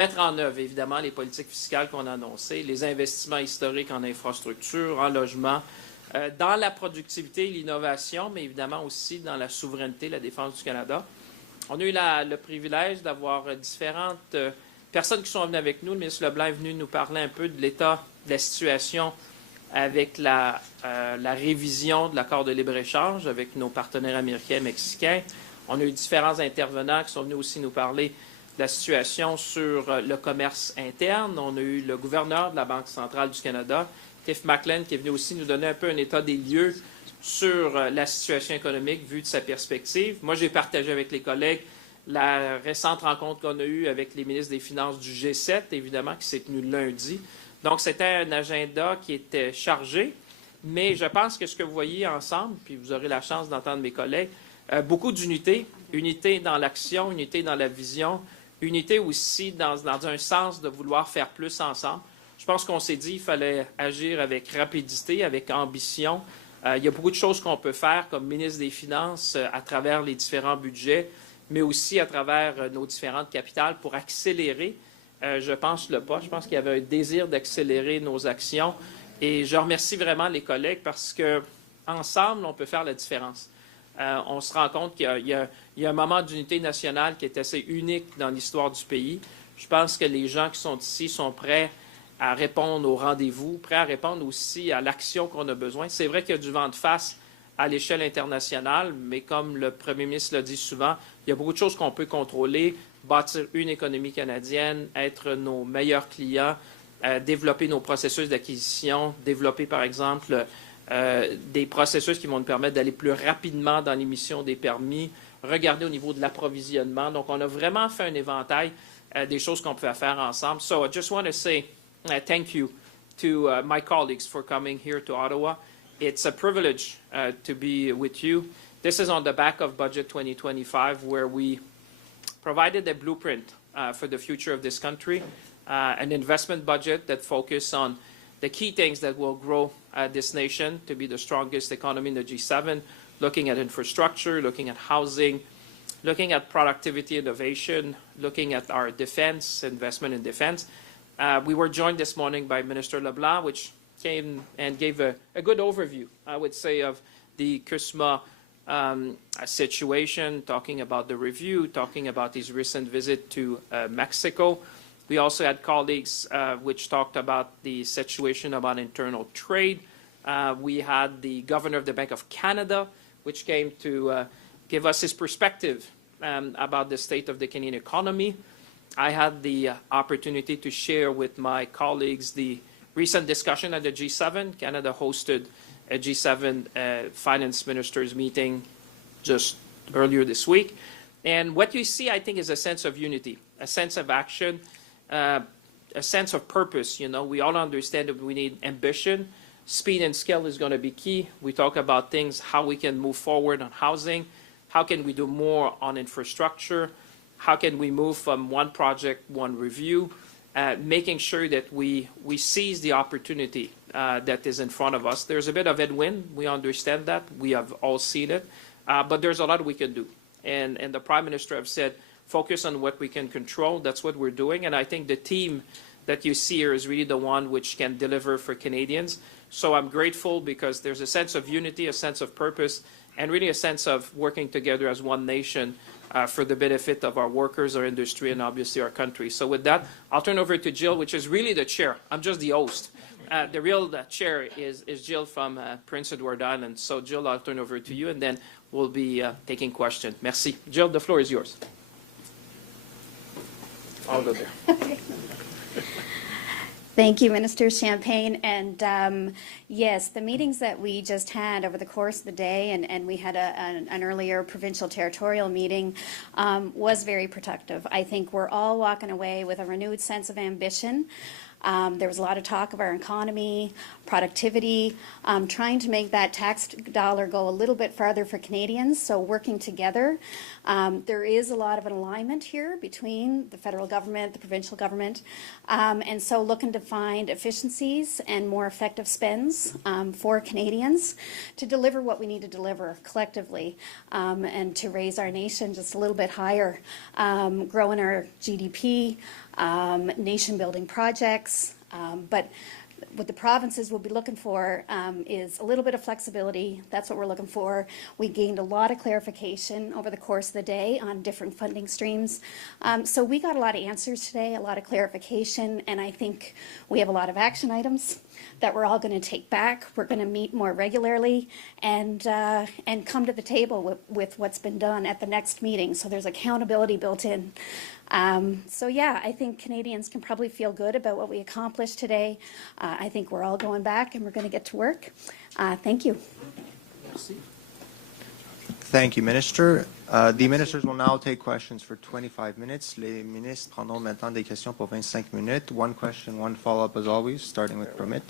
mettre en œuvre, évidemment, les politiques fiscales qu'on a annoncées, les investissements historiques en infrastructure, en logement, dans la productivité et l'innovation, mais évidemment aussi dans la souveraineté, la défense du Canada. On a eu le privilège d'avoir différentes personnes qui sont venues avec nous. Le ministre Leblanc est venu nous parler un peu de l'état de la situation avec la révision de l'accord de libre-échange avec nos partenaires américains et mexicains. On a eu différents intervenants qui sont venus aussi nous parler de la situation sur le commerce interne. On a eu le gouverneur de la Banque centrale du Canada, Tiff Macklem, qui est venu aussi nous donner un peu un état des lieux sur la situation économique vue de sa perspective. Moi, j'ai partagé avec les collègues la récente rencontre qu'on a eue avec les ministres des Finances du G7, évidemment, qui s'est tenue lundi. Donc, c'était un agenda qui était chargé, mais je pense que ce que vous voyez ensemble, puis vous aurez la chance d'entendre mes collègues, beaucoup d'unité, unité dans l'action, unité dans la vision, unité aussi dans un sens de vouloir faire plus ensemble. Je pense qu'on s'est dit qu'il fallait agir avec rapidité, avec ambition. Il y a beaucoup de choses qu'on peut faire comme ministre des Finances à travers les différents budgets, mais aussi à travers nos différentes capitales pour accélérer, je pense, le pas. Je pense qu'il y avait un désir d'accélérer nos actions. Et je remercie vraiment les collègues parce qu'ensemble, on peut faire la différence. On se rend compte qu'il y a un moment d'unité nationale qui est assez unique dans l'histoire du pays. Je pense que les gens qui sont ici sont prêts à répondre au rendez-vous, prêts à répondre aussi à l'action qu'on a besoin. C'est vrai qu'il y a du vent de face à l'échelle internationale, mais comme le premier ministre l'a dit souvent, il y a beaucoup de choses qu'on peut contrôler, bâtir une économie canadienne, être nos meilleurs clients, développer nos processus d'acquisition, développer par exemple des processus qui vont nous permettre d'aller plus rapidement dans l'émission des permis, regarder au niveau de l'approvisionnement. Donc, on a vraiment fait un éventail des choses qu'on peut faire ensemble. So, I just want to say thank you to my colleagues for coming here to Ottawa. It's a privilege to be with you. This is on the back of Budget 2025, where we provided a blueprint for the future of this country, an investment budget that focuses on the key things that will grow this nation to be the strongest economy in the G7, looking at infrastructure, looking at housing, looking at productivity innovation, looking at our defense, investment in defense. We were joined this morning by Minister Leblanc, which came and gave a good overview, I would say, of the CUSMA situation, talking about the review, talking about his recent visit to Mexico. We also had colleagues which talked about the situation about internal trade. We had the governor of the Bank of Canada, which came to give us his perspective about the state of the Canadian economy. I had the opportunity to share with my colleagues the recent discussion at the G7. Canada hosted a G7 finance ministers meeting just earlier this week. And what you see, I think, is a sense of unity, a sense of action, a sense of purpose. You know, we all understand that we need ambition. Speed and scale is going to be key. We talk about things, how we can move forward on housing, how can we do more on infrastructure, how can we move from one project, one review, making sure that we seize the opportunity that is in front of us. There's a bit of headwind. We understand that. We have all seen it. But there's a lot we can do. And the Prime Minister have said, focus on what we can control. That's what we're doing. And I think the team that you see here is really the one which can deliver for Canadians. So I'm grateful because there's a sense of unity, a sense of purpose, and really a sense of working together as one nation for the benefit of our workers, our industry, and obviously our country. So with that, I'll turn over to Jill, which is really the chair. I'm just the host. The real chair is Jill from Prince Edward Island. So Jill, I'll turn over to you, and then we'll be taking questions. Merci. Jill, the floor is yours. I'll go there. Thank you, Minister Champagne. And yes, the meetings that we just had over the course of the day, and we had an earlier provincial territorial meeting, was very productive. I think we're all walking away with a renewed sense of ambition. There was a lot of talk of our economy, productivity, trying to make that tax dollar go a little bit farther for Canadians, so working together. There is a lot of an alignment here between the federal government, the provincial government, and so looking to find efficiencies and more effective spends for Canadians to deliver what we need to deliver collectively and to raise our nation just a little bit higher, growing our GDP, nation-building projects, but what the provinces will be looking for is a little bit of flexibility. That's what we're looking for. We gained a lot of clarification over the course of the day on different funding streams. So we got a lot of answers today, a lot of clarification, and I think we have a lot of action items that we're all going to take back. We're going to meet more regularly and come to the table with what's been done at the next meeting. So there's accountability built in. So yeah, I think Canadians can probably feel good about what we accomplished today. I think we're all going back and we're going to get to work. Thank you. Thank you, Minister. The ministers will now take questions for 25 minutes. Les ministres prendront maintenant des questions pour 25 minutes. One question, one follow-up as always, starting with Promit.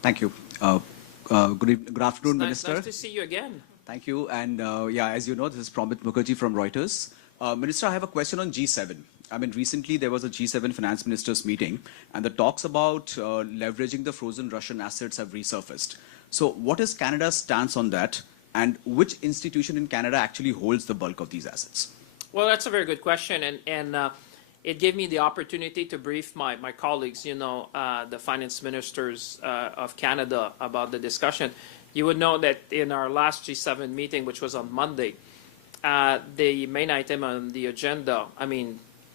Thank you. Good afternoon, Minister. Nice to see you again. Thank you. And yeah, as you know, this is Promit Mukherjee from Reuters. Minister, I have a question on G7. I mean, recently there was a G7 finance ministers meeting, and the talks about leveraging the frozen Russian assets have resurfaced. So what is Canada's stance on that, and which institution in Canada actually holds the bulk of these assets? Well, that's a very good question, and it gave me the opportunity to brief my colleagues, the finance ministers of Canada about the discussion. You would know that in our last G7 meeting, which was on Monday, the main item on the agenda,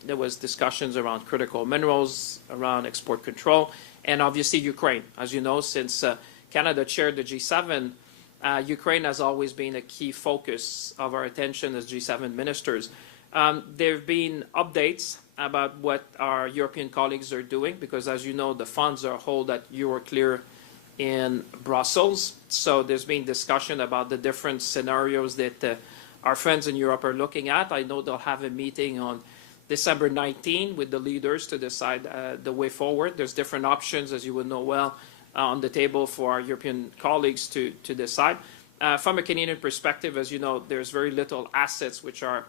there was discussions around critical minerals, around export control, and obviously Ukraine. As you know, since Canada chaired the G7, Ukraine has always been a key focus of our attention as G7 ministers. There have been updates about what our European colleagues are doing, because as you know, the funds are held at Euroclear in Brussels. So there's been discussion about the different scenarios that our friends in Europe are looking at. I know they'll have a meeting on December 19 with the leaders to decide the way forward. There's different options, as you would know well, on the table for our European colleagues to decide. From a Canadian perspective, as you know, there's very little assets which are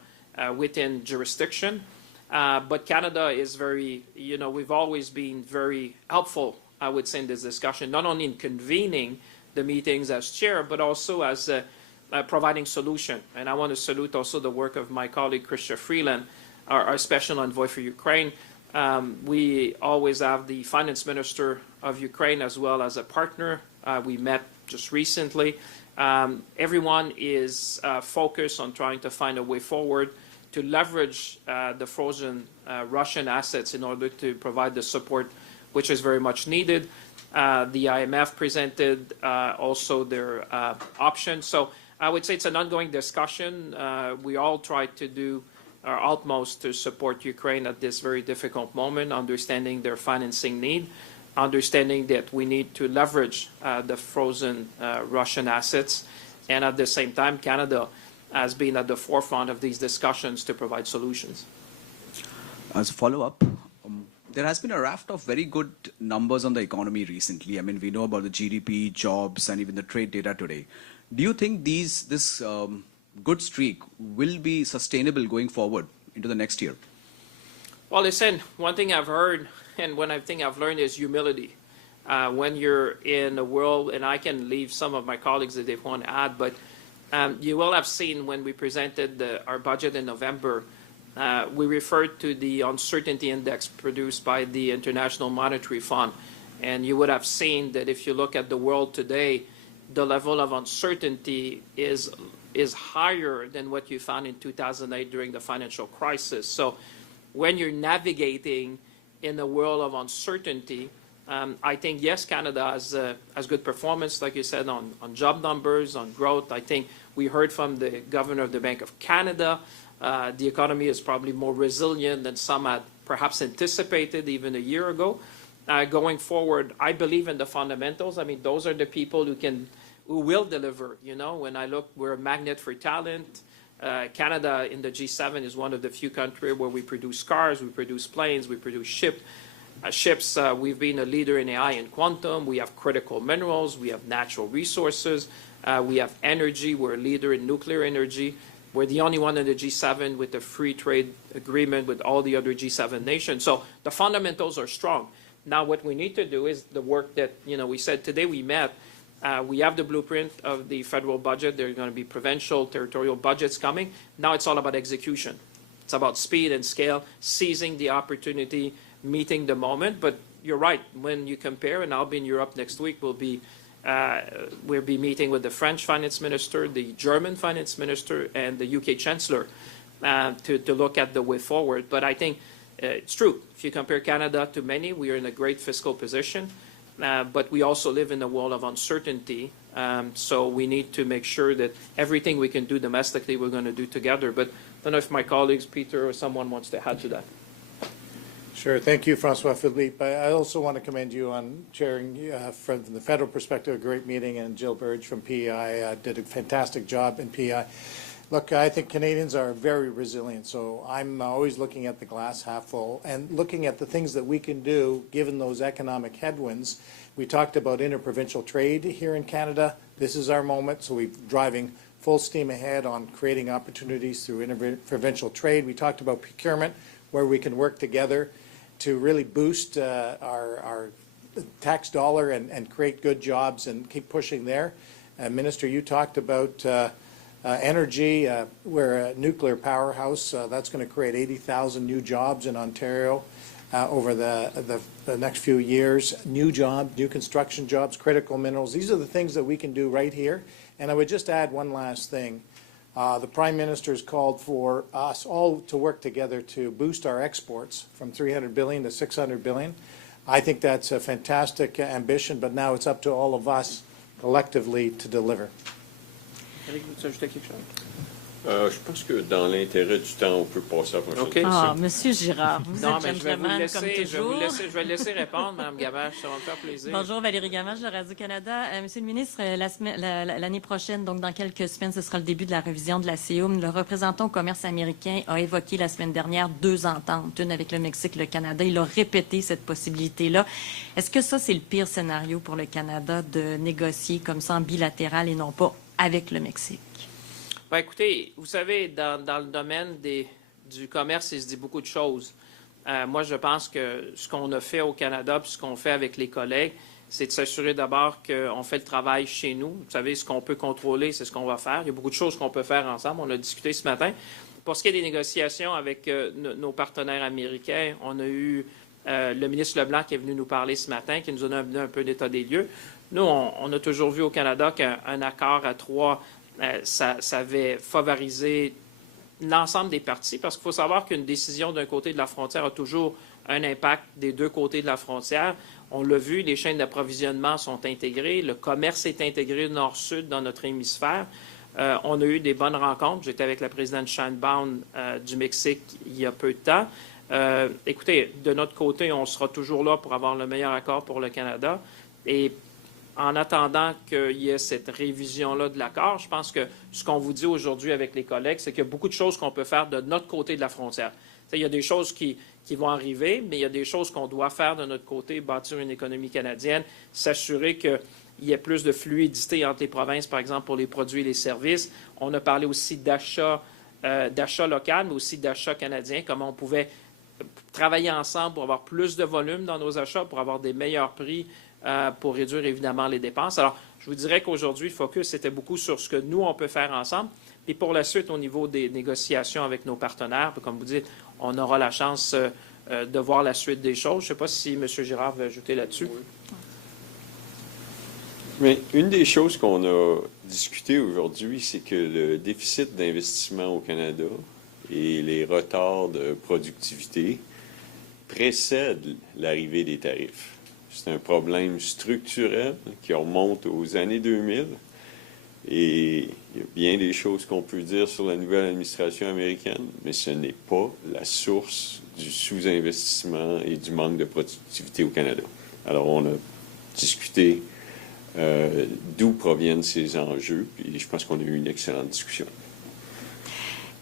within jurisdiction. But Canada is very, we've always been very helpful, I would say, in this discussion, not only in convening the meetings as chair, but also as providing solution. And I want to salute also the work of my colleague, Chrystia Freeland, our special envoy for Ukraine. We always have the finance minister of Ukraine as well as a partner. We met just recently. Everyone is focused on trying to find a way forward to leverage the frozen Russian assets in order to provide the support which is very much needed. The IMF presented also their options. So I would say it's an ongoing discussion. We all try to do our utmost to support Ukraine at this very difficult moment, understanding their financing need, understanding that we need to leverage the frozen Russian assets, and at the same time, Canada has been at the forefront of these discussions to provide solutions. As a follow-up, there has been a raft of very good numbers on the economy recently. I mean, we know about the GDP, jobs, and even the trade data today. Do you think this good streak will be sustainable going forward into the next year? Well, listen, one thing I've heard and one thing I've learned is humility. When you're in a world, and I can leave some of my colleagues if they want to add, but you will have seen when we presented our budget in November, we referred to the uncertainty index produced by the International Monetary Fund. And you would have seen that if you look at the world today, the level of uncertainty is higher than what you found in 2008 during the financial crisis. So when you're navigating in a world of uncertainty, I think, yes, Canada has good performance, like you said, on job numbers, on growth. I think we heard from the Governor of the Bank of Canada. The economy is probably more resilient than some had perhaps anticipated even a year ago. Going forward, I believe in the fundamentals. I mean, those are the people who will deliver. When I look, we're a magnet for talent. Canada in the G7 is one of the few countries where we produce cars, we produce planes, we produce ships. We've been a leader in AI and quantum. We have critical minerals. We have natural resources. We have energy. We're a leader in nuclear energy. We're the only one in the G7 with a free trade agreement with all the other G7 nations. So the fundamentals are strong. Now what we need to do is the work that, we said today we met. We have the blueprint of the federal budget. There are going to be provincial, territorial budgets coming. Now it's all about execution. It's about speed and scale, seizing the opportunity meeting the moment. But you're right. When you compare, and I'll be in Europe next week, we'll be meeting with the French finance minister, the German finance minister, and the UK chancellor to look at the way forward. But I think it's true. If you compare Canada to many, we are in a great fiscal position. But we also live in a world of uncertainty. So we need to make sure that everything we can do domestically, we're going to do together. But I don't know if my colleagues, Peter, or someone wants to add to that. Sure. Thank you, François-Philippe. I also want to commend you on chairing, from the federal perspective, a great meeting, and Jill Burge from PEI did a fantastic job in PEI. Look, I think Canadians are very resilient, so I'm always looking at the glass half full and looking at the things that we can do given those economic headwinds. We talked about interprovincial trade here in Canada. This is our moment, so we're driving full steam ahead on creating opportunities through interprovincial trade. We talked about procurement, where we can work together to really boost our tax dollar and create good jobs and keep pushing there. Minister, you talked about energy. We're a nuclear powerhouse. That's going to create 80,000 new jobs in Ontario over the next few years. New jobs, new construction jobs, critical minerals. These are the things that we can do right here. And I would just add one last thing. The Prime Minister's called for us all to work together to boost our exports from $300 billion to $600 billion. I think that's a fantastic ambition, but now it's up to all of us collectively to deliver. Eric, veux-tu ajouter quelque chose? Je pense que dans l'intérêt du temps, on peut passer à la prochaine OK. question. Ah, Monsieur Girard, vous Non, êtes mais gentleman comme toujours. je vais laisser répondre, Mme Gamache. Ça va me faire plaisir. Bonjour, Valérie Gamache de Radio-Canada. Monsieur le ministre, l'année prochaine, donc dans quelques semaines, ce sera le début de la révision de la CEUM. Le représentant au commerce américain a évoqué la semaine dernière 2 ententes, une avec le Mexique et le Canada. Il a répété cette possibilité-là. Est-ce que ça, c'est le pire scénario pour le Canada de négocier comme ça en bilatéral et non pas avec le Mexique? Ben, écoutez, vous savez, dans le domaine du commerce, il se dit beaucoup de choses. Moi, je pense que ce qu'on a fait au Canada, puis ce qu'on fait avec les collègues, c'est de s'assurer d'abord qu'on fait le travail chez nous. Vous savez, ce qu'on peut contrôler, c'est ce qu'on va faire. Il y a beaucoup de choses qu'on peut faire ensemble. On a discuté ce matin. Pour ce qui est des négociations avec nos partenaires américains, on a eu le ministre Leblanc qui est venu nous parler ce matin, qui nous a donné un peu d'état des lieux. Nous, on a toujours vu au Canada qu'un accord à 3, ça avait favorisé l'ensemble des parties, parce qu'il faut savoir qu'une décision d'un côté de la frontière a toujours un impact des deux côtés de la frontière. On l'a vu, les chaînes d'approvisionnement sont intégrées, le commerce est intégré nord-sud dans notre hémisphère. On a eu des bonnes rencontres. J'étais avec la présidente Champagne du Mexique il y a peu de temps. Écoutez, de notre côté, on sera toujours là pour avoir le meilleur accord pour le Canada. Et en attendant qu'il y ait cette révision-là de l'accord, je pense que ce qu'on vous dit aujourd'hui avec les collègues, c'est qu'il y a beaucoup de choses qu'on peut faire de notre côté de la frontière. Il y a des choses qui vont arriver, mais il y a des choses qu'on doit faire de notre côté, bâtir une économie canadienne, s'assurer qu'il y ait plus de fluidité entre les provinces, par exemple, pour les produits et les services. On a parlé aussi d'achat local, mais aussi d'achat canadien, comment on pouvait travailler ensemble pour avoir plus de volume dans nos achats, pour avoir des meilleurs prix, pour réduire évidemment les dépenses. Alors, je vous dirais qu'aujourd'hui, le focus était beaucoup sur ce que nous, on peut faire ensemble. Et pour la suite, au niveau des négociations avec nos partenaires, comme vous dites, on aura la chance de voir la suite des choses. Je ne sais pas si M. Girard veut ajouter là-dessus. Oui. Mais une des choses qu'on a discuté aujourd'hui, c'est que le déficit d'investissement au Canada et les retards de productivité précèdent l'arrivée des tarifs. C'est un problème structurel qui remonte aux années 2000. Et il y a bien des choses qu'on peut dire sur la nouvelle administration américaine, mais ce n'est pas la source du sous-investissement et du manque de productivité au Canada. Alors, on a discuté d'où proviennent ces enjeux, puis je pense qu'on a eu une excellente discussion.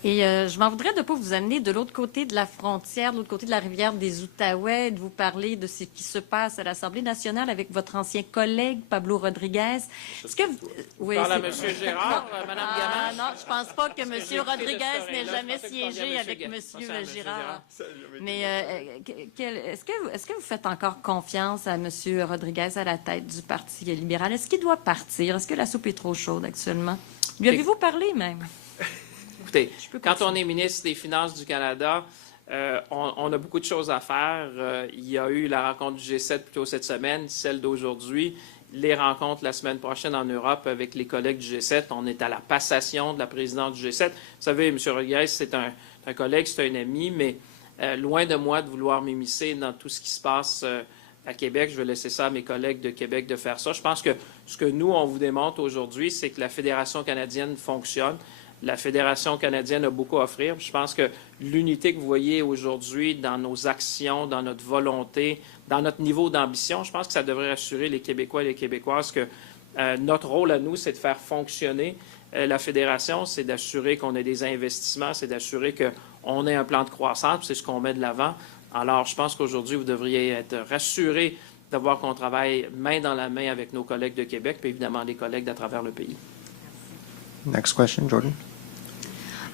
Et je m'en voudrais de ne pas vous amener de l'autre côté de la frontière, de l'autre côté de la rivière des Outaouais, de vous parler de ce qui se passe à l'Assemblée nationale avec votre ancien collègue Pablo Rodriguez. Est-ce que vous parlez à M. Gérard, Mme Gamache? Non, je ne pense pas que M. Rodriguez n'ait jamais siégé avec M. Girard. Mais est-ce que vous faites encore confiance à M. Rodriguez à la tête du Parti libéral? Est-ce qu'il doit partir? Est-ce que la soupe est trop chaude actuellement? Lui avez-vous parlé même? Écoutez, quand on est ministre des Finances du Canada, On a beaucoup de choses à faire. Il y a eu la rencontre du G7 plus tôt cette semaine, celle d'aujourd'hui, les rencontres la semaine prochaine en Europe avec les collègues du G7. On est à la passation de la présidente du G7. Vous savez, M. Rodriguez, c'est un collègue, c'est un ami, mais loin de moi de vouloir m'immiscer dans tout ce qui se passe à Québec. Je vais laisser ça à mes collègues de Québec de faire ça. Je pense que ce que nous, on vous démontre aujourd'hui, c'est que la Fédération canadienne fonctionne. La Fédération canadienne a beaucoup à offrir. Je pense que l'unité que vous voyez aujourd'hui dans nos actions, dans notre volonté, dans notre niveau d'ambition, je pense que ça devrait rassurer les Québécois et les Québécoises que notre rôle à nous, c'est de faire fonctionner la Fédération, c'est d'assurer qu'on ait des investissements, c'est d'assurer qu'on ait un plan de croissance, c'est ce qu'on met de l'avant. Alors, je pense qu'aujourd'hui, vous devriez être rassurés de voir qu'on travaille main dans la main avec nos collègues de Québec, puis évidemment les collègues d'à travers le pays. Next question, Jordan.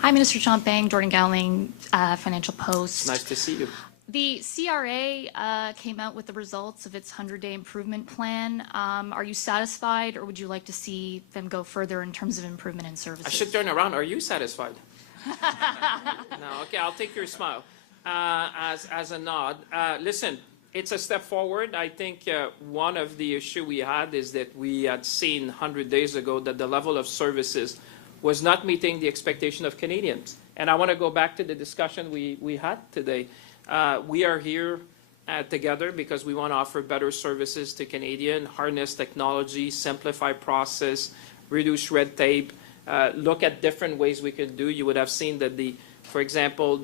Hi, Minister Champagne, Jordan Gowling, Financial Post. Nice to see you. The CRA came out with the results of its 100-day improvement plan. Are you satisfied, or would you like to see them go further in terms of improvement in services? I should turn around. Are you satisfied? No, okay, I'll take your smile as a nod. Listen, it's a step forward. I think one of the issues we had is that we had seen 100 days ago that the level of services was not meeting the expectation of Canadians. And I want to go back to the discussion we had today. We are here together because we want to offer better services to Canadians, harness technology, simplify process, reduce red tape, look at different ways we can do. You would have seen that for example,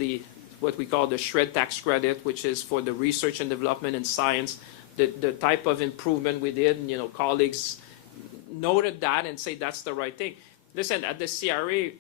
what we call the SHRED tax credit, which is for the research and development in science, the type of improvement we did, and, colleagues noted that and say that's the right thing. Listen, at the CRA,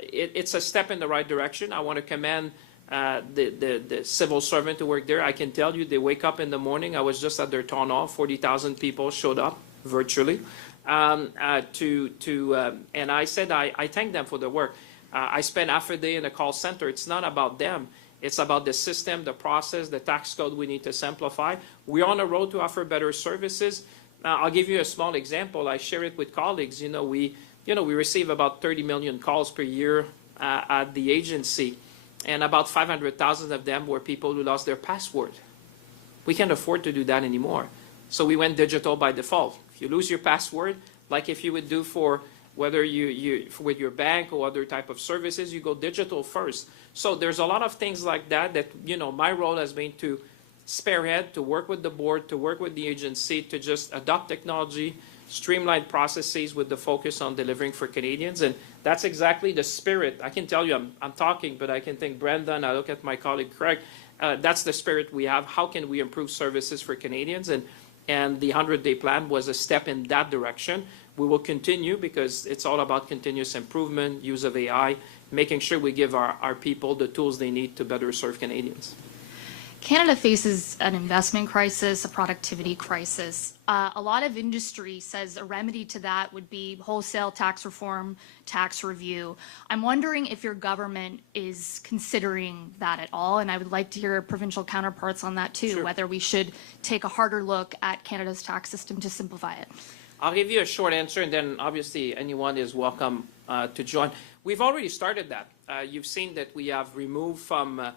it's a step in the right direction. I want to commend the civil servant who work there. I can tell you, they wake up in the morning. I was just at their town hall. 40,000 people showed up virtually. And I said I thank them for the work. I spent half a day in the call center. It's not about them. It's about the system, the process, the tax code we need to simplify. We're on a road to offer better services. I'll give you a small example. I share it with colleagues. We receive about 30 million calls per year at the agency, and about 500,000 of them were people who lost their password. We can't afford to do that anymore. So we went digital by default. If you lose your password, like if you would do for whether with your bank or other type of services, you go digital first. So there's a lot of things like that my role has been to spearhead, to work with the board, to work with the agency, to just adopt technology, streamline processes with the focus on delivering for Canadians. And that's exactly the spirit. I can tell you, I'm talking, but I can think Brendan, I look at my colleague Craig, that's the spirit we have. How can we improve services for Canadians? And the 100-day plan was a step in that direction. We will continue because it's all about continuous improvement, use of AI, making sure we give our people the tools they need to better serve Canadians. Canada faces an investment crisis, a productivity crisis. A lot of industry says a remedy to that would be wholesale tax reform, tax review. I'm wondering if your government is considering that at all, and I would like to hear provincial counterparts on that too, Sure. whether we should take a harder look at Canada's tax system to simplify it. I'll give you a short answer, and then obviously anyone is welcome to join. We've already started that. You've seen that we have removed from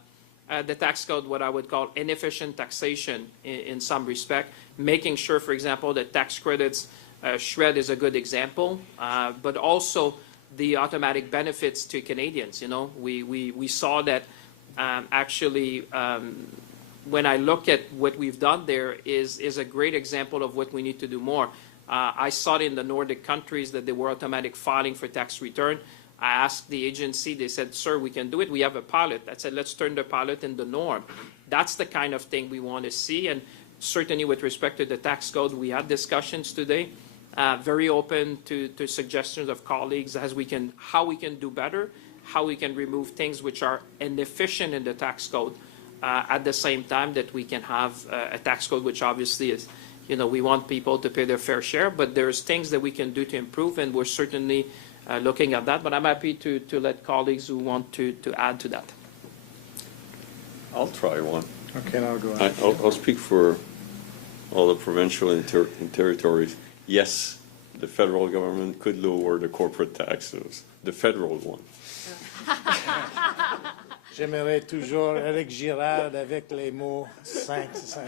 the tax code what I would call inefficient taxation in some respect, making sure, for example, that tax credits, SHRED is a good example, but also the automatic benefits to Canadians. We saw that actually when I look at what we've done there is a great example of what we need to do more. I saw it in the Nordic countries that they were automatic filing for tax return. I asked the agency, they said, sir, we can do it. We have a pilot. I said, let's turn the pilot into the norm. That's the kind of thing we want to see. And certainly with respect to the tax code, we had discussions today, very open to suggestions of colleagues how we can do better, how we can remove things which are inefficient in the tax code, at the same time that we can have a tax code which obviously is, we want people to pay their fair share, but there's things that we can do to improve, and we're certainly looking at that, but I'm happy to let colleagues who want to add to that. I'll try one. Okay, now I'll go on. I'll speak for all the provincial and territories. Yes, the federal government could lower the corporate taxes, the federal one. J'aimerais toujours Eric Girard avec les mots 5.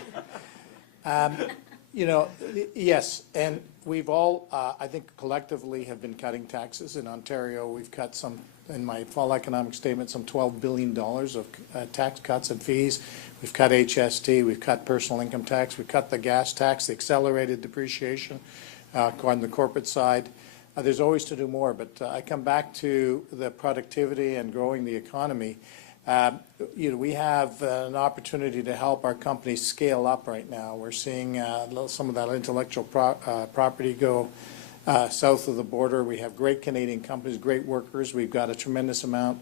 You know, yes, and we've all, I think collectively have been cutting taxes. In Ontario, we've cut some, in my fall economic statement, some $12 billion of tax cuts and fees. We've cut HST, we've cut personal income tax, we've cut the gas tax, the accelerated depreciation on the corporate side. There's always to do more, but I come back to the productivity and growing the economy. You know, we have an opportunity to help our companies scale up right now. We're seeing some of that intellectual property go south of the border. We have great Canadian companies, great workers. We've got a tremendous amount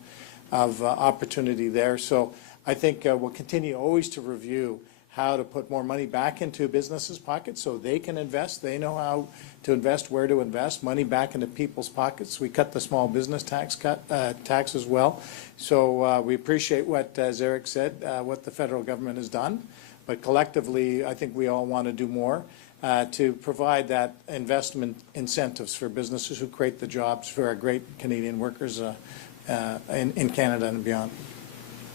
of opportunity there. So I think we'll continue always to review how to put more money back into businesses' pockets so they can invest. They know how to invest, where to invest, money back into people's pockets. We cut the small business tax as well. So we appreciate what, as Eric said, what the federal government has done. But collectively, I think we all want to do more to provide that investment incentives for businesses who create the jobs for our great Canadian workers in Canada and beyond.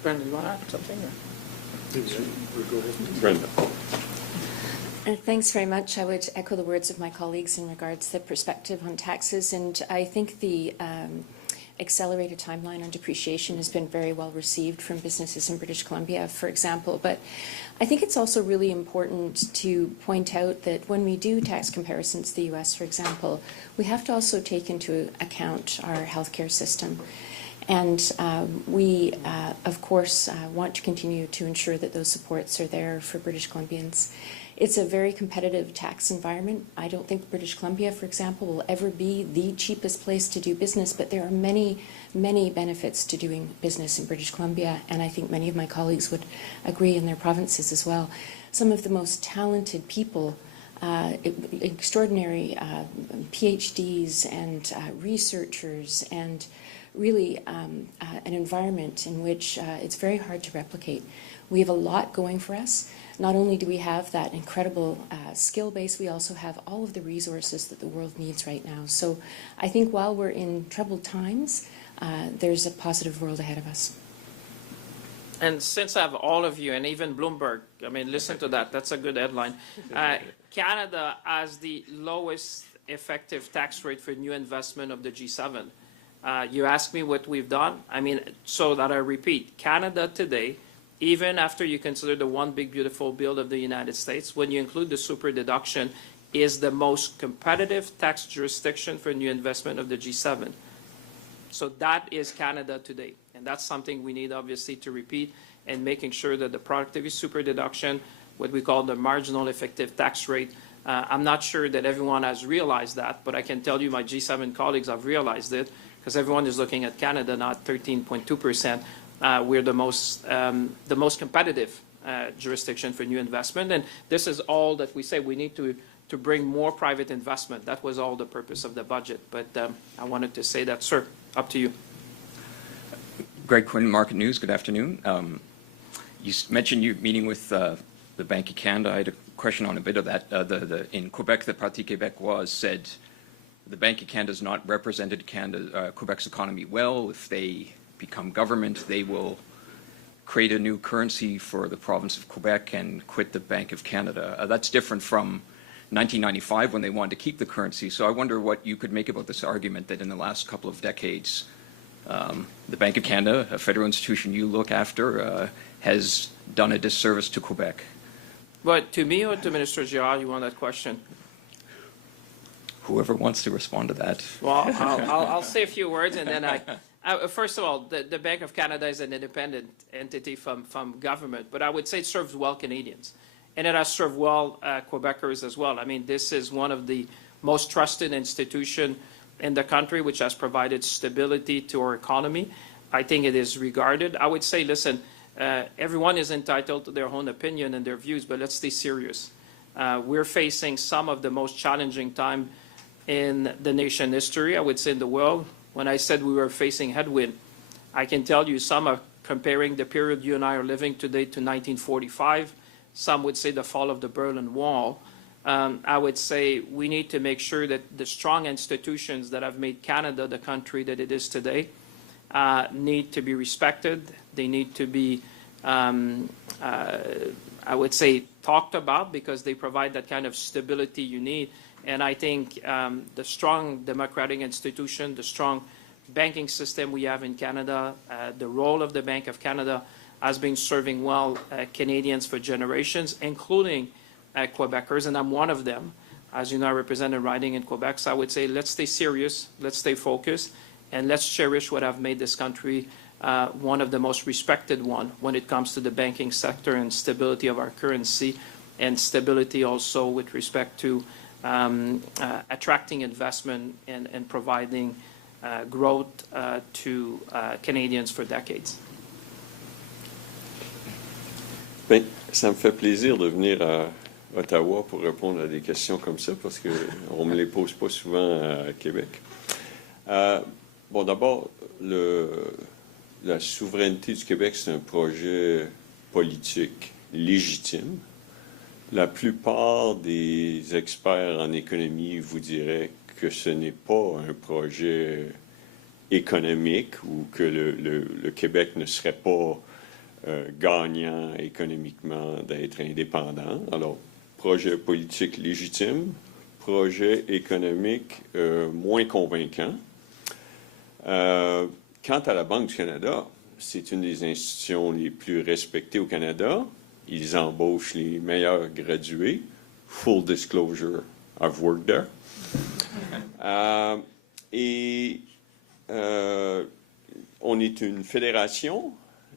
Brendan, you want to add something? Or? Brenda. Thanks very much. I would echo the words of my colleagues in regards to the perspective on taxes, and I think the accelerated timeline on depreciation has been very well received from businesses in British Columbia, for example. But I think it's also really important to point out that when we do tax comparisons to the U.S., for example, we have to also take into account our healthcare system. And we, of course, want to continue to ensure that those supports are there for British Columbians. It's a very competitive tax environment. I don't think British Columbia, for example, will ever be the cheapest place to do business, but there are many, many benefits to doing business in British Columbia, and I think many of my colleagues would agree in their provinces as well. Some of the most talented people, extraordinary PhDs and researchers, and really an environment in which it's very hard to replicate. We have a lot going for us. Not only do we have that incredible skill base, we also have all of the resources that the world needs right now. So I think while we're in troubled times, there's a positive world ahead of us. And since I have all of you, and even Bloomberg, I mean, listen to that. That's a good headline. Canada has the lowest effective tax rate for new investment of the G7. You ask me what we've done. I mean, so that I repeat, Canada today, even after you consider the one big beautiful bill of the United States, when you include the super deduction, is the most competitive tax jurisdiction for new investment of the G7. So that is Canada today. And that's something we need obviously to repeat, and making sure that the productivity super deduction, what we call the marginal effective tax rate, I'm not sure that everyone has realized that, but I can tell you my G7 colleagues have realized it, because everyone is looking at Canada, not 13.2%. We're the most competitive jurisdiction for new investment, and this is all that we say. We need to bring more private investment. That was all the purpose of the budget. But I wanted to say that, sir. Up to you. Greg Quinn, Market News. Good afternoon. You mentioned you meeting with the Bank of Canada. I had a question on a bit of that. In Quebec, the Parti québécois said the Bank of Canada has not represented Quebec's economy well. If they become government, they will create a new currency for the province of Quebec and quit the Bank of Canada. That's different from 1995 when they wanted to keep the currency. So I wonder what you could make about this argument that in the last couple of decades, the Bank of Canada, a federal institution you look after, has done a disservice to Quebec. But to me or to Minister Girard, you want that question? Whoever wants to respond to that. Well, I'll say a few words, and then first of all, the Bank of Canada is an independent entity from government, but I would say it serves well Canadians. And it has served well Quebecers as well. I mean, this is one of the most trusted institutions in the country, which has provided stability to our economy. I think it is regarded. I would say, listen, everyone is entitled to their own opinion and their views, but let's stay serious. We're facing some of the most challenging time in the nation history, I would say in the world. When I said we were facing headwind, I can tell you some are comparing the period you and I are living today to 1945. Some would say the fall of the Berlin Wall. I would say we need to make sure that the strong institutions that have made Canada the country that it is today need to be respected. They need to be, I would say, talked about because they provide that kind of stability you need. And I think the strong democratic institution, the strong banking system we have in Canada, the role of the Bank of Canada has been serving well Canadians for generations, including Quebecers, and I'm one of them. As you know, I represent a riding in Quebec, so I would say let's stay serious, let's stay focused, and let's cherish what have made this country one of the most respected one when it comes to the banking sector and stability of our currency, and stability also with respect to attracting investment and providing growth to Canadians for decades. Bien, ça me fait plaisir de venir à Ottawa pour répondre à des questions comme ça, parce qu'on ne me les pose pas souvent à Québec. Bon, d'abord, la souveraineté du Québec, c'est un projet politique légitime. La plupart des experts en économie vous diraient que ce n'est pas un projet économique ou que le Québec ne serait pas gagnant économiquement d'être indépendant. Alors, projet politique légitime, projet économique moins convaincant. Quant à la Banque du Canada, c'est une des institutions les plus respectées au Canada. Ils embauchent les meilleurs gradués. Full disclosure, I've worked there. On est une fédération.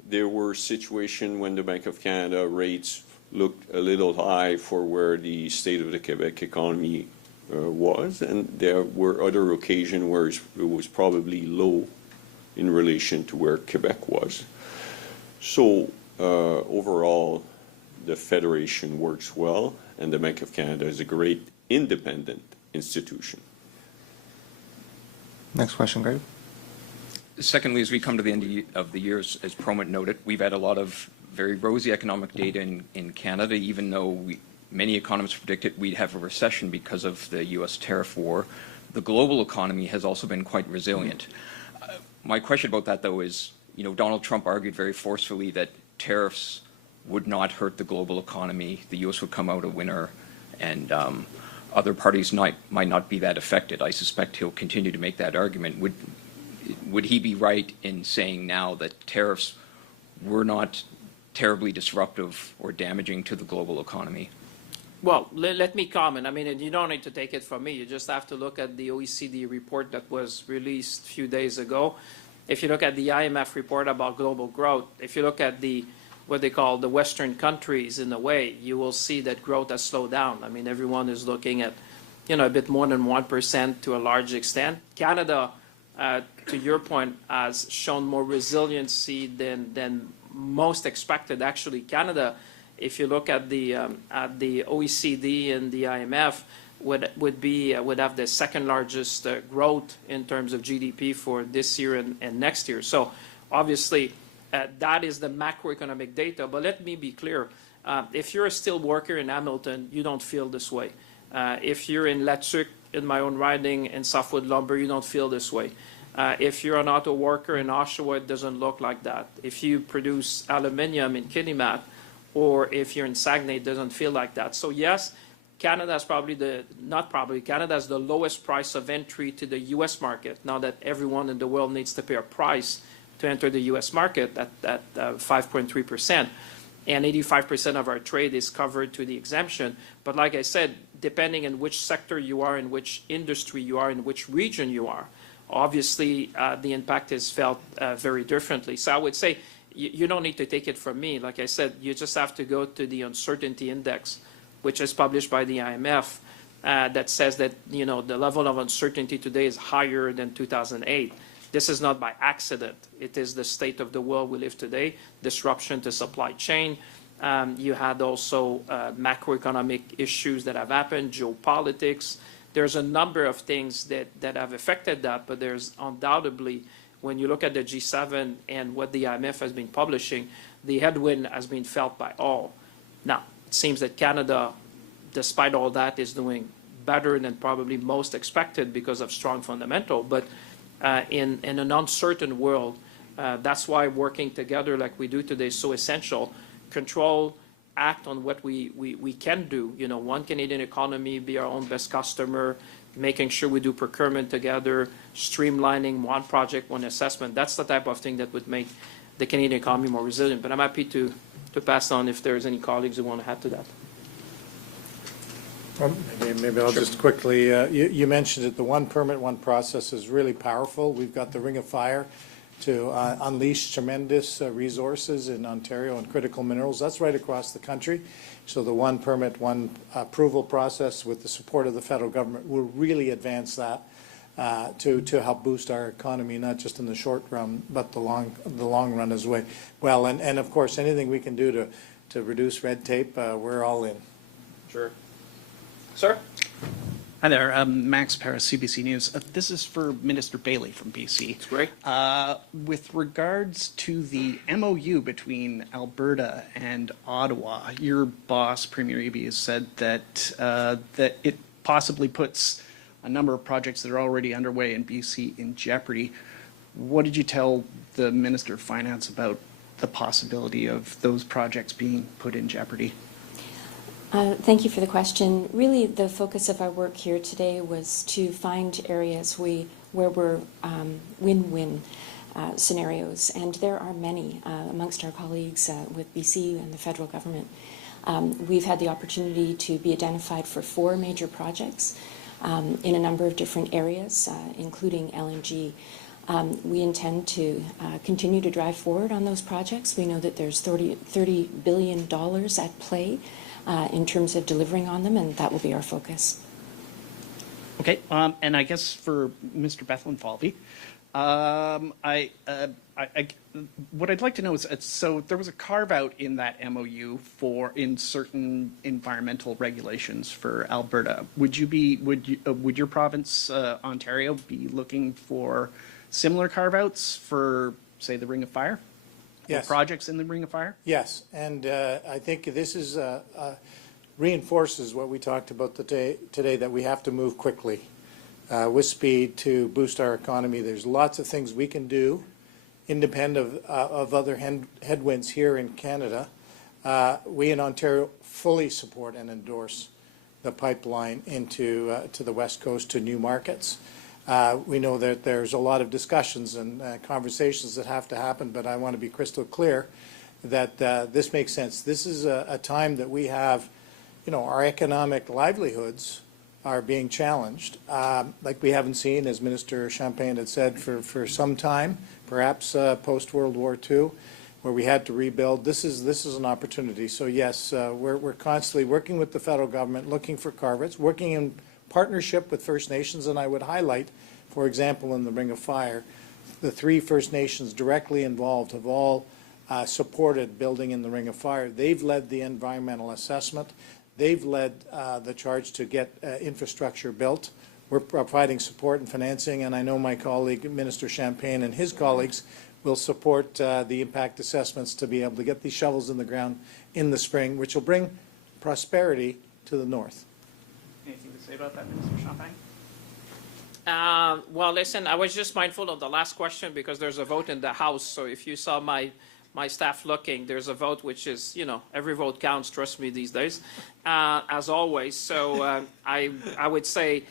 There were situations when the Bank of Canada rates looked a little high for where the state of the Quebec economy was, and there were other occasions where it was probably low in relation to where Quebec was. So overall, the Federation works well, and the Bank of Canada is a great independent institution. Next question, Greg. Secondly, as we come to the end of the year, as Promit noted, we've had a lot of very rosy economic data in Canada, even though many economists predicted we'd have a recession because of the U.S. tariff war. The global economy has also been quite resilient. My question about that, though, is, Donald Trump argued very forcefully that tariffs would not hurt the global economy. The U.S. would come out a winner, and other parties might not be that affected. I suspect he'll continue to make that argument. Would he be right in saying now that tariffs were not terribly disruptive or damaging to the global economy? Well, let me comment. I mean, you don't need to take it from me. You just have to look at the OECD report that was released a few days ago. If you look at the IMF report about global growth, if you look at what they call the Western countries in a way, you will see that growth has slowed down. I mean, everyone is looking at, a bit more than 1% to a large extent. Canada, to your point, has shown more resiliency than most expected. Actually, Canada, if you look at the OECD and the IMF, would have the second largest growth in terms of GDP for this year and next year. So obviously, that is the macroeconomic data. But let me be clear. If you're a steel worker in Hamilton, you don't feel this way. If you're in Latuc, in my own riding, in softwood lumber, you don't feel this way. If you're an auto worker in Oshawa, it doesn't look like that. If you produce aluminium in Kitimat, or if you're in Saguenay, it doesn't feel like that. So yes, Canada is Canada has the lowest price of entry to the U.S. market, now that everyone in the world needs to pay a price to enter the U.S. market at 5.3%. And 85% of our trade is covered to the exemption. But like I said, depending on which sector you are, in which industry you are, in which region you are, obviously the impact is felt very differently. So I would say you don't need to take it from me. Like I said, you just have to go to the uncertainty index, which is published by the IMF, that says that the level of uncertainty today is higher than 2008. This is not by accident. It is the state of the world we live today, disruption to supply chain. You had also macroeconomic issues that have happened, geopolitics. There's a number of things that have affected that, but there's undoubtedly, when you look at the G7 and what the IMF has been publishing, the headwind has been felt by all. Now, it seems that Canada, despite all that, is doing better than probably most expected because of strong fundamental. But in an uncertain world, That's why working together like we do today is so essential. Control, act on what we can do. You know, one Canadian economy, be our own best customer, making sure we do procurement together, streamlining one project, one assessment. That's the type of thing that would make the Canadian economy more resilient. But I'm happy to pass on if there's any colleagues who want to add to that. Well, maybe I'll just quickly, you mentioned it, the one permit, one process is really powerful. We've got the Ring of Fire to unleash tremendous resources in Ontario and critical minerals. That's right across the country. So the one permit, one approval process with the support of the federal government will really advance that to help boost our economy, not just in the short run, but the long run as well. And of course, anything we can do to reduce red tape, we're all in. Sure. Sir? Hi there, Max Paris, CBC News. This is for Minister Bailey from BC. That's great. With regards to the MOU between Alberta and Ottawa, your boss, Premier Eby, has said that that it possibly puts a number of projects that are already underway in BC in jeopardy. What did you tell the Minister of Finance about the possibility of those projects being put in jeopardy? Thank you for the question. Really, the focus of our work here today was to find areas where we're win-win scenarios, and there are many amongst our colleagues with BC and the federal government. We've had the opportunity to be identified for 4 major projects in a number of different areas, including LNG. We intend to continue to drive forward on those projects. We know that there's $30 billion at play in terms of delivering on them, and that will be our focus. Okay, and I guess for Mr. Bethlenfalvy, what I'd like to know is, so there was a carve-out in that MOU in certain environmental regulations for Alberta. Would your province, Ontario, be looking for similar carve-outs for, say, the Ring of Fire? Yes. Or projects in the Ring of Fire? Yes, and I think this is reinforces what we talked about today, that we have to move quickly with speed to boost our economy. There's lots of things we can do independent of other headwinds here in Canada. We in Ontario fully support and endorse the pipeline into to the West Coast to new markets. We know that there's a lot of discussions and conversations that have to happen, but I want to be crystal clear that this makes sense. This is a time that we have, you know, our economic livelihoods are being challenged, like we haven't seen, as Minister Champagne had said, for some time, perhaps post-World War II, where we had to rebuild. This is an opportunity. So yes, we're constantly working with the federal government, looking for carve-outs, working in partnership with First Nations, and I would highlight, for example, in the Ring of Fire, the 3 First Nations directly involved have all supported building in the Ring of Fire. They've led the environmental assessment. They've led the charge to get infrastructure built. We're providing support and financing, and I know my colleague, Minister Champagne, and his colleagues will support the impact assessments to be able to get these shovels in the ground in the spring, which will bring prosperity to the north. Anything to say about that, Minister Champagne? Well, listen, I was just mindful of the last question because there's a vote in the House. So if you saw my staff looking, there's a vote which is, you know, every vote counts, trust me, these days, as always. So I would say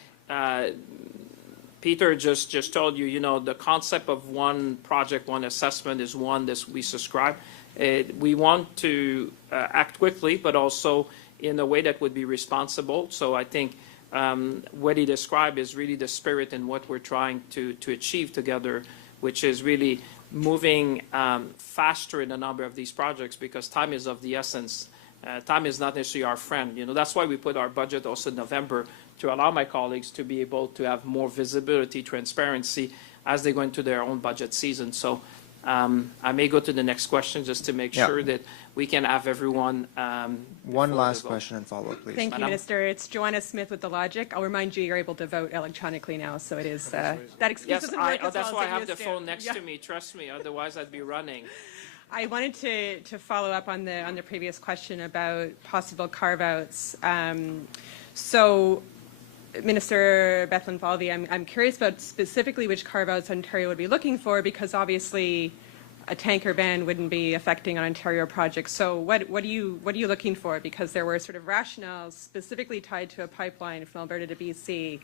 Peter just told you, you know, the concept of one project, one assessment is one that we subscribe. We want to act quickly, but also in a way that would be responsible. So I think what he described is really the spirit in what we're trying to achieve together, which is really moving faster in a number of these projects because time is of the essence. Time is not necessarily our friend. You know, that's why we put our budget also in November to allow my colleagues to be able to have more visibility, transparency as they go into their own budget season. So I may go to the next question just to make sure that we can have everyone. One last question and follow-up, please. Thank you, Minister. It's Joanna Smith with The Logic. I'll remind you, you're able to vote electronically now, so it is that excuse Yes, doesn't work as that's well why I as have it the used phone to. next to me. Trust me, otherwise I'd be running. I wanted to follow up on the previous question about possible carve-outs. So, Minister Bethlenfalvy, I'm curious about specifically which carve-outs Ontario would be looking for, because obviously a tanker ban wouldn't be affecting an Ontario project. So what are you looking for? Because there were sort of rationales specifically tied to a pipeline from Alberta to BC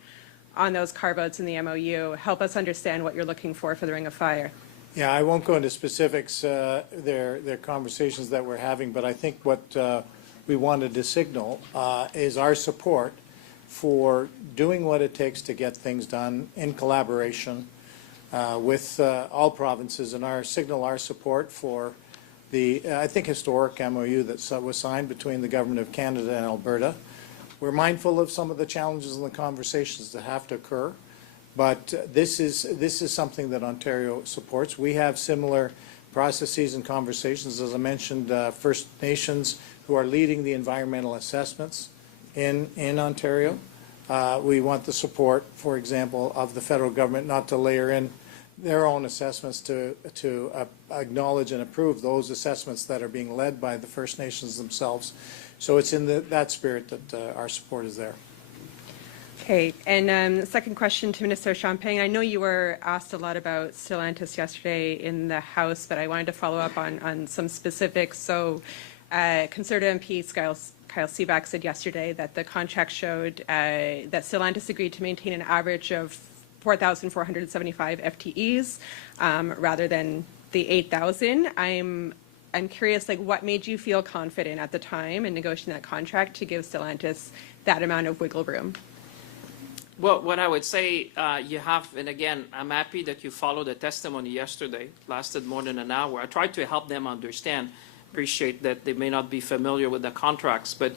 on those carve-outs in the MOU. Help us understand what you're looking for the Ring of Fire. Yeah, I won't go into specifics, their conversations that we're having, but I think what we wanted to signal is our support for doing what it takes to get things done in collaboration with all provinces, and our support for the, I think, historic MOU that was signed between the Government of Canada and Alberta. We're mindful of some of the challenges and the conversations that have to occur, but this is something that Ontario supports. We have similar processes and conversations, as I mentioned, First Nations who are leading the environmental assessments in Ontario. We want the support, for example, of the federal government not to layer in their own assessments to acknowledge and approve those assessments that are being led by the First Nations themselves. So it's in that spirit that our support is there. Okay, and the second question to Minister Champagne. I know you were asked a lot about Stellantis yesterday in the House, but I wanted to follow up on some specifics. So Conservative MP Kyle Seaback said yesterday that the contract showed that Stellantis agreed to maintain an average of 4,475 FTEs rather than the 8,000. I'm curious, like, what made you feel confident at the time in negotiating that contract to give Stellantis that amount of wiggle room? Well, what I would say, you have, and again, I'm happy that you followed the testimony yesterday, lasted more than an hour. I tried to help them understand, appreciate that they may not be familiar with the contracts, but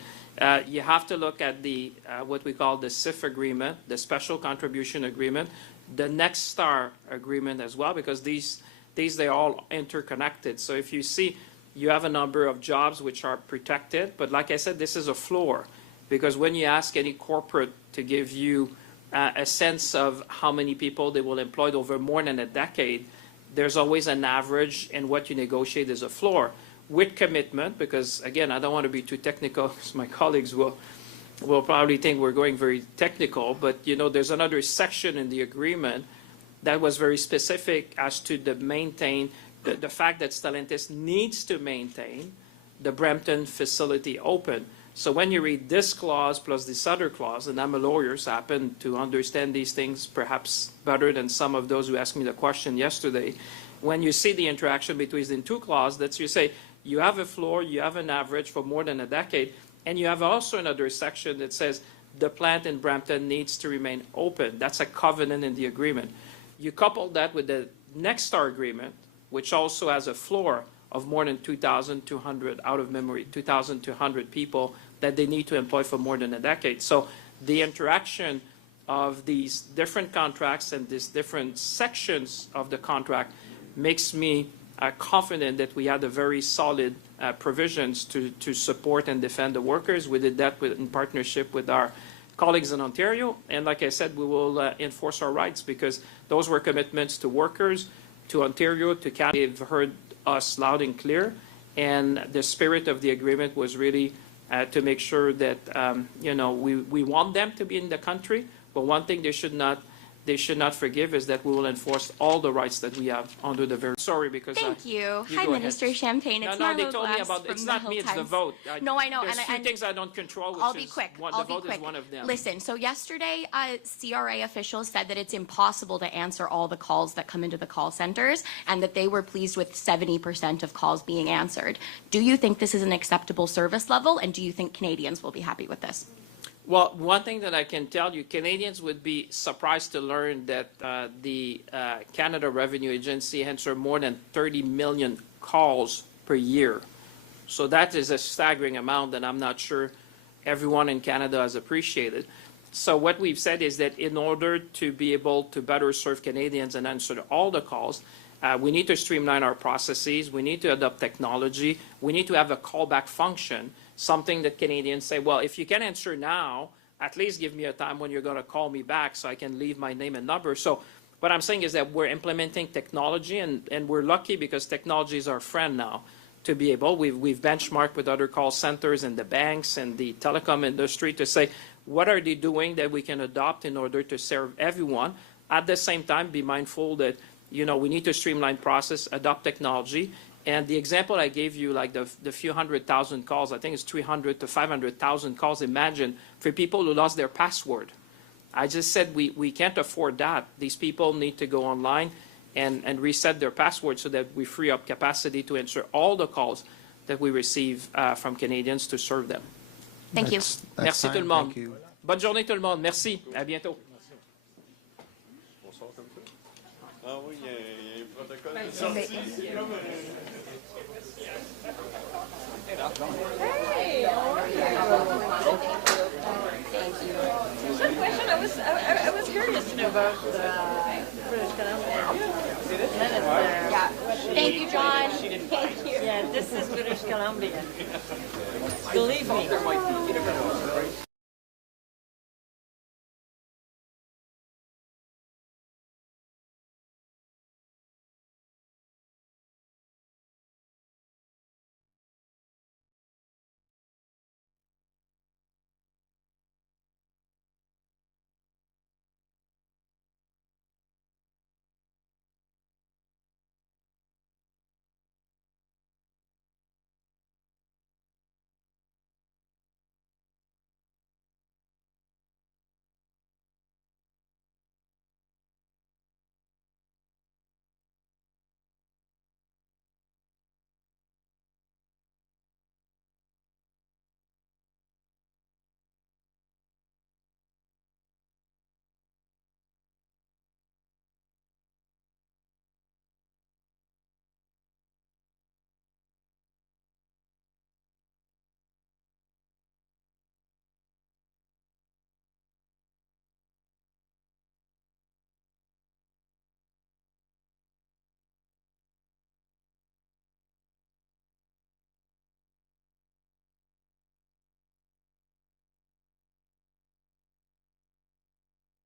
you have to look at the what we call the SIF agreement, the Special Contribution Agreement, the Next Star Agreement as well, because these they're all interconnected. So if you see, you have a number of jobs which are protected, but like I said, this is a floor, because when you ask any corporate to give you a sense of how many people they will employ over more than a decade, there's always an average, and what you negotiate is a floor with commitment, because again, I don't want to be too technical, because my colleagues will probably think we're going very technical, but you know, there's another section in the agreement that was very specific as to the fact that Stellantis needs to maintain the Brampton facility open. So when you read this clause plus this other clause, and I'm a lawyer, so I happen to understand these things perhaps better than some of those who asked me the question yesterday. When you see the interaction between the two clauses, that's you say you have a floor, you have an average for more than a decade, and you have also another section that says the plant in Brampton needs to remain open. That's a covenant in the agreement. You couple that with the Next Star Agreement, which also has a floor of more than 2,200, out of memory, 2,200 people that they need to employ for more than a decade. So the interaction of these different contracts and these different sections of the contract makes me confident that we had a very solid provisions to support and defend the workers. We did that in partnership with our colleagues in Ontario. And like I said, we will enforce our rights, because those were commitments to workers, to Ontario, to Canada. They've heard us loud and clear. And the spirit of the agreement was really to make sure that, you know, we want them to be in the country. But one thing they should not forgive is that we will enforce all the rights that we have under the very. Sorry, because Thank you. you Hi, go ahead. Minister Champagne. It's No, they Marlo told me Glass about from it's the not Hill me, it's the Times. vote. No, I know. There's and few things I don't control, which I'll be is quick. one, I'll the vote be quick. is one of them. Listen, so yesterday, CRA officials said that it's impossible to answer all the calls that come into the call centers, and that they were pleased with 70% of calls being answered. Do you think this is an acceptable service level, and do you think Canadians will be happy with this? Well, one thing that I can tell you, Canadians would be surprised to learn that the Canada Revenue Agency answers more than 30 million calls per year. So that is a staggering amount that I'm not sure everyone in Canada has appreciated. So what we've said is that in order to be able to better serve Canadians and answer all the calls, we need to streamline our processes. We need to adopt technology. We need to have a callback function, something that Canadians say, well, if you can answer now, at least give me a time when you're going to call me back so I can leave my name and number. So what I'm saying is that we're implementing technology, and we're lucky because technology is our friend now to be able. We've benchmarked with other call centers and the banks and the telecom industry to say, what are they doing that we can adopt in order to serve everyone? At the same time, be mindful that we need to streamline process, adopt technology. And the example I gave you, like the few 100,000 calls, I think it's 300 to 500,000 calls, imagine, for people who lost their password. I just said we can't afford that. These people need to go online and reset their password so that we free up capacity to answer all the calls that we receive from Canadians to serve them. Thank you. Merci tout le monde. Bonne journée tout le monde. Merci. À bientôt. Ah oui, il y a un protocole de sortie. Hey, how are you? Quick question. I was curious to know about British Columbia. Yeah. Thank you, John. Thank you. Yeah, this is British Columbia. Believe me.